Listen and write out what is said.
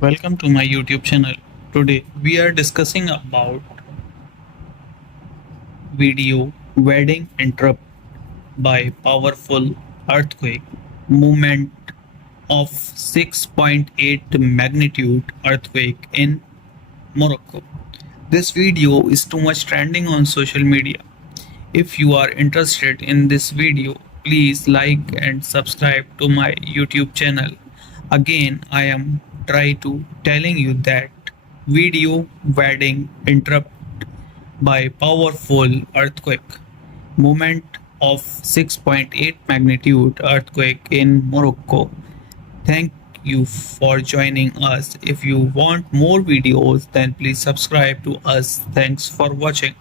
Welcome to my YouTube channel. Today we are discussing about video wedding interrupt by powerful earthquake movement of 6.8 magnitude earthquake in Morocco. This video is too much trending on social media. If you are interested in this video, please like and subscribe to my YouTube channel. Again, I am try to telling you that video wedding interrupt by powerful earthquake moment of 6.8 magnitude earthquake in Morocco. Thank you for joining us. If you want more videos, then please subscribe to us. Thanks for watching.